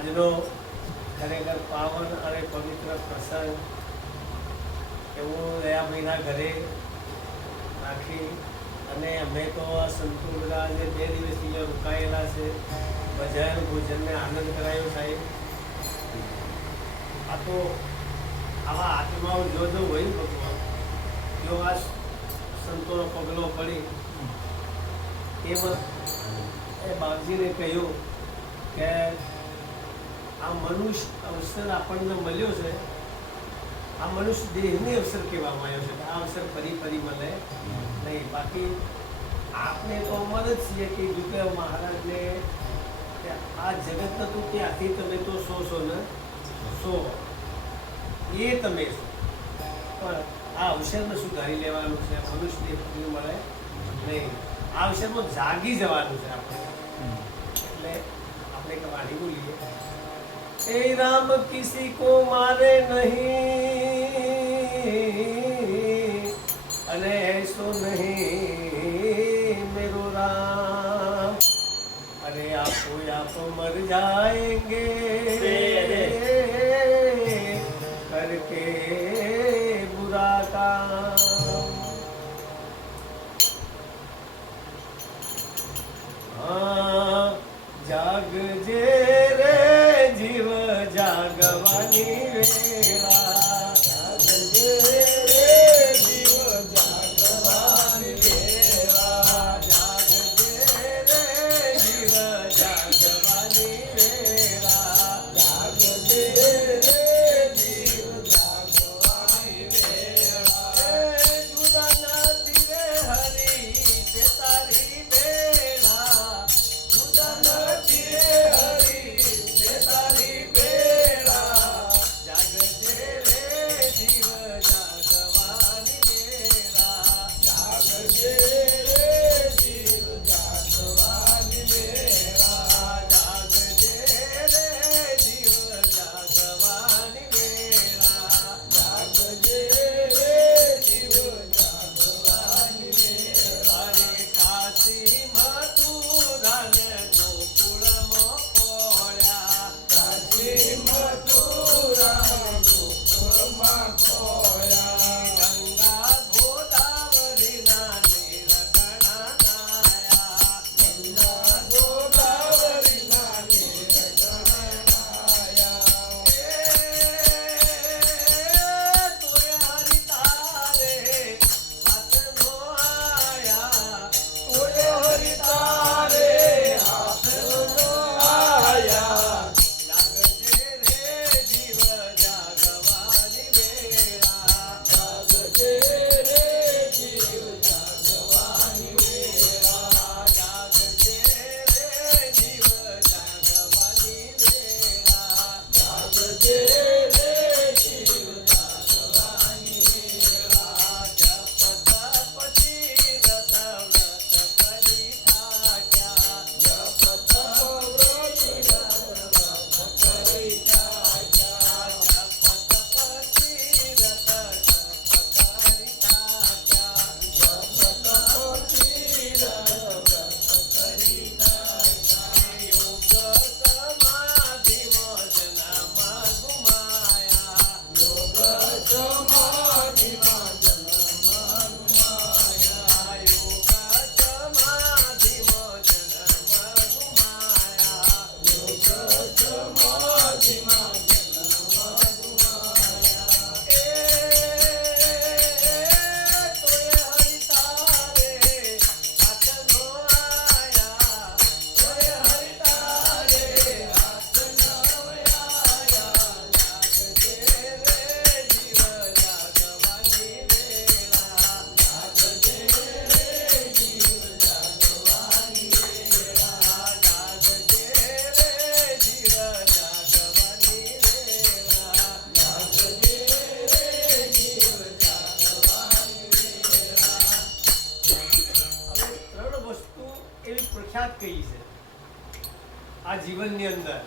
આજનો ખરેખર પાવન અને પવિત્ર પ્રસંગ એવું દયાભાઈના ઘરે રાખી અને અમે તો આ સંતો બધા જે 2 દિવસ અહીંયા રોકાયેલા છે ભજન ભોજનને આનંદ કરાયો સાહેબ. આ તો આવા આત્માઓ જો હોય ભગવાન જો આ સંતોનો પગલો પડી એમાં એ બાપજીને કહ્યું કે આ મનુષ્ય અવસર આપણને મળ્યો છે, આ મનુષ્ય દેહની અવસર કહેવામાં આવ્યો છે. આ અવસર ફરી ફરી મળે નહીં. બાકી આપણે તો અમર જ છીએ કે જુદે મહારાજને આ જગત નતું ત્યાંથી તમે તો છો ને સો એ તમે છો, પણ આ અવસરને સુધારી લેવાનું છે. મનુષ્ય દેહ મળે નહીં, આ અવસરમાં જાગી જવાનું છે આપણે. એટલે આપણે એક વાણી બોલીએ, हे राम किसी को मारे नहीं, अरे ऐसो नहीं मेरो राम, अरे आप मर जाएंगे करके बुरा काम. हाँ जागजे रे जीव जागवानी वेला, जागजे रे जीव जागवानी वेला, जागजे रे जीव जागवानी वेला, जागजे रे जीव जागवानी वेला. जुदा નથી રે હરી તે તારી બેલા, जुदा નથી રે હરી તે તારી બેલા, જાગજે રે જીવ જાગવાની વેલા, જાગજે રે જીવ જાગવાની વેલા, જાગજે રે જીવ જાગવાની વેલા, જાગજે રે જીવ જાગવાની વેલા. અરે કાશી મથુરાને ગોકુળમાં ખોળ્યા, કાશી મથુરા ગોકુળમાં ખોળ્યા, ગંગા ગોદાવરીના નીરગણા નાયા, ગંગા ગોદાવરીના નીરગણા નાયા. તોય હરિ તારે હાથનો આયા, તોય હરિ તારે હાથનો આયા, જાગજે રે જીવ જાગવાની વેળા, જાગજે રે જીવ જાગવાની વેળા, જાગજે રે જીવ જાગવાની વેળા, જાગજે રે જીવ જાગવાની વેળા. જપ તપથી વ્રત કરી થાક્યા, જપ તપથી વ્રત કરી થાક્યા, જપ તપથી વ્રત કરી થાક્યા, જપ તપથી વ્રત કરી થાક્યા. યોગ સમાધિમાં જન્મ ગુમાયા, યોગ સમાધિમાં જન્મ ગુમાયા, યોગ સમાધિમાં જન્મ ગુમાયા, યોગ સમાધિમાં જન્મ ગુમાયા. તોય હરિ તારે હાથનો આયા, તોય હરિ તારે હાથનો આયા, જાગજે રે જીવ જાગવાની વેળા, જાગજે રે જીવ જાગવાની વેળા, જાગજે રે જીવ જાગવાની વેળા, જાગજે રે જીવ જાગવાની વેળા. હવે 3 વસ્તુ એવી પ્રખ્યાત કહી છે આ જીવનની અંદર